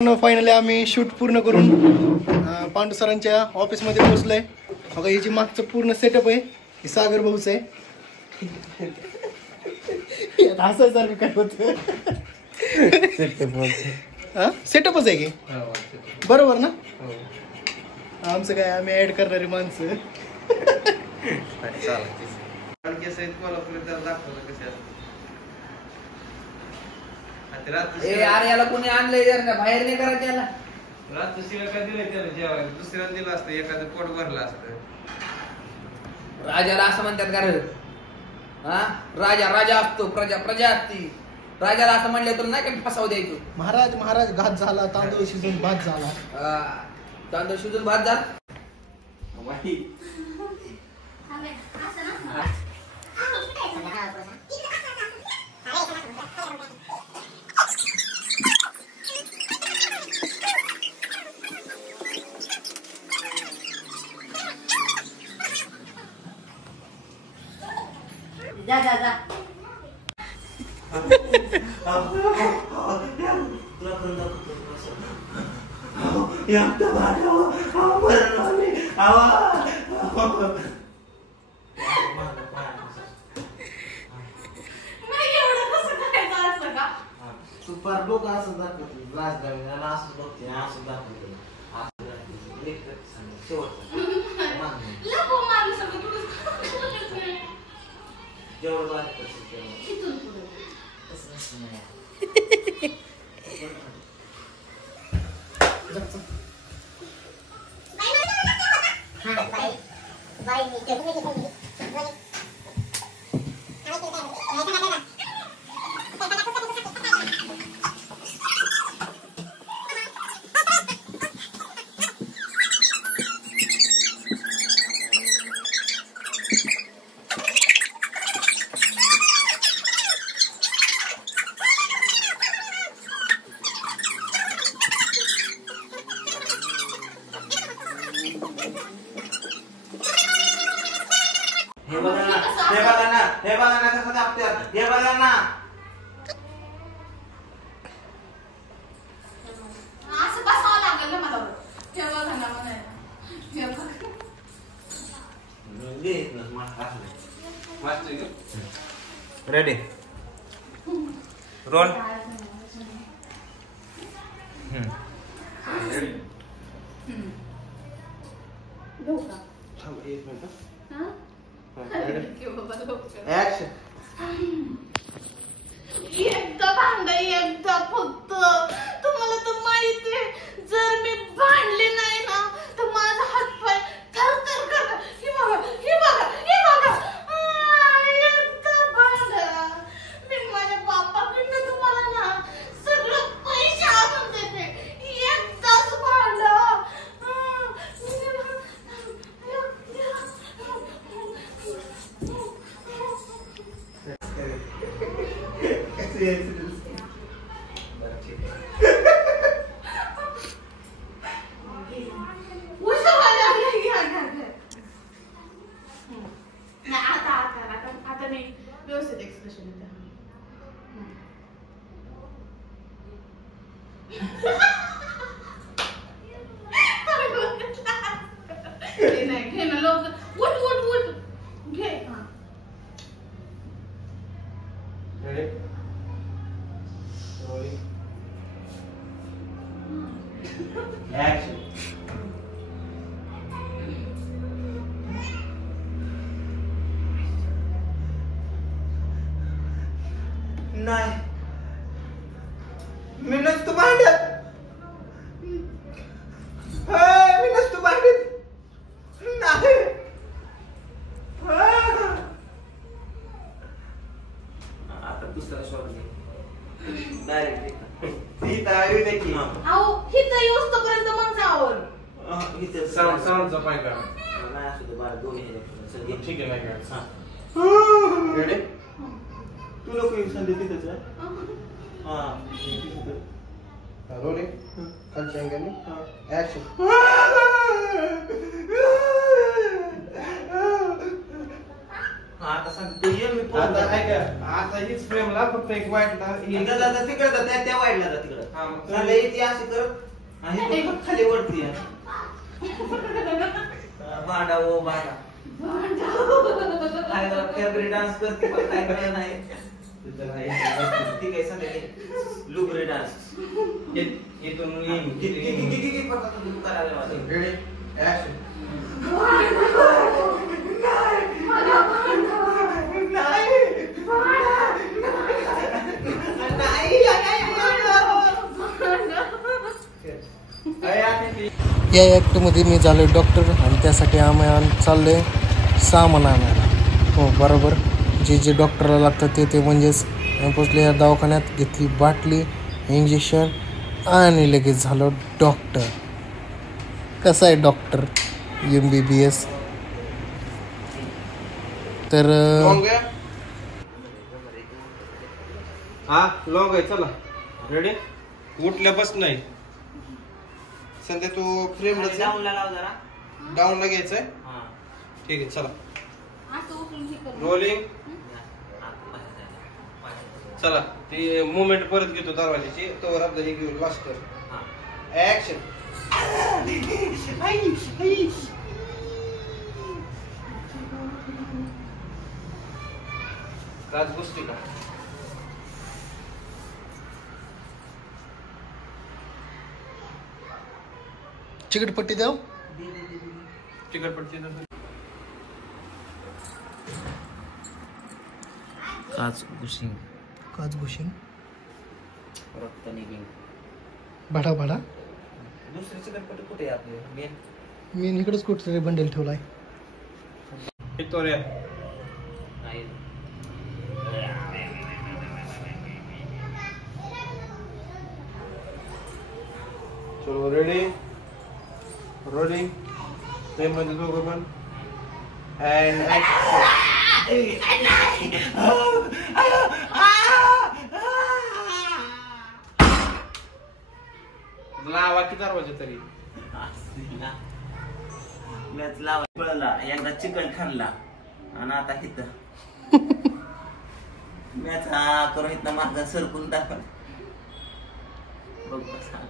Finally आम्ही shoot पूर्ण करून पांडू सरांच्या ऑफिसमध्ये पोहोचलोय. बघा याची मागचं पूर्ण सेटअप आहे. हे सागर भाऊच आहे. हसायसारखं काय होतं. सेटअपच आहे की बरोबर ना. आमचं काय आम्ही ऍड करणारी माणसं. अरे याला कोणी आणलंय बाहेर नाही करा त्याला. रात्र शिवाय काय दिलंय त्याला जेवायला. दुसऱ्याला दिलं असतं एखादं पोट भरलं असतं. राजाला असं म्हणतात का रे. हा राजा राजा असतो प्रजा प्रजा असती. राजाला असं म्हणलं तर नाही का फसाव द्यायचो. महाराज महाराज घात झाला. तांदूळ शिजून भात झाला. तांदूळ शिजून भात झाला. जा जा जा. तू फार डोकं असं दाखवते. लाच द्यावी असंच बघते असं दाखवते. जेवढं हे बघा ना कसं कापतात. हे बघा ना असं बसावं लागेल ना मला. हे बघा ना म्हणायला. Ready roll. ऍक्शन. एकदा भांड एकदा फक्त. तुम्हाला तर माहिती आहे जर मी भांडले नाही ना तर माझा हात पाय थरथर करतात. हे बघा हे बघा हे बघा. एकदा भांड. मी माझ्या बापाकडनं तुम्हाला ना सगळं पैसे आणून देते. एकदाच भांड. आता मी व्यवस्थित एक्सप्रेशन येते. नाही घे ना लवकर. उठ उठ उठ घे. ऍक्शन. नाही मी नसतो भांडत. मी नसतो भांडत. नाही आता दुसरा शॉट घे. डायरेक्ट ती तावी देखील. अहो हिथं येऊस्तोपर्यंत मग जावं. साऊंडचा पाय करा. नाही असू दे बारा दोन्ही ठीक आहे नाही का. रेडी. तू नको संधी तिथेच आहे. हा रोलिंग खालच्या अँगलने ऍक्शन. आता सांग तू ये मी फोन आता ऐका आता हीच फ्रेमला फक्त एक वाईट तिकडे जा त्या वाईडला जा तिकडं हा, मग. चाललं येते अशी करत आणि तू खाली वरती आहे. भांडा ओ भांडा काय फॅब्रिक डान्स करते पण काय कळलं नाही तुझं काय ठीक आहे संध्याकाळी लुगरे डान्स इथून किती प्रकारचं तू करायला माझं रेडी ऍक्शन या ॲक्टमध्ये मी झालो डॉक्टर आणि त्यासाठी आम्ही चाललोय सामान आणायला. हो बरोबर, जे जे डॉक्टरला लागतं ते म्हणजेच आम्ही पोचलो या दवाखान्यात, घेतली बाटली, इंजेक्शन आणि लगेच झालो डॉक्टर. कसा आहे डॉक्टर MBBS? तर हा लॉंग आहे चला रेडी उठल्या बस नाही सध्या तू फ्रेम डाऊनला लाव जरा डाऊनला घ्यायचंय हा ठीक आहे चला असं उचलून हे करू. रोलिंग चला ती मुवमेंट परत घेतो दरवाजाची तोवर आपलं हे घेऊ लास्ट कर ऍक्शन काच गोष्टी का चिकटपट्टी द्याव. चिकटपट्टी काच घुसिंग काच घुशीन रक्त निघिंग भाडा भाडा दुसरी चिकटपट्टी कुठे आहे आपली मेन मी इकडेच कुठेतरी बंडल ठेवलाय. विक्टोरिया नाही चलो रेडी रोलिंग फ्रेम मध्ये दोघं पण अँड लावा की दरवाजा तरी मॅच लावा पळला एकदा चिकन खाल्ला आणि आता हिथं मॅच हा करून इथं मागं सरकून दाखल बघ कसा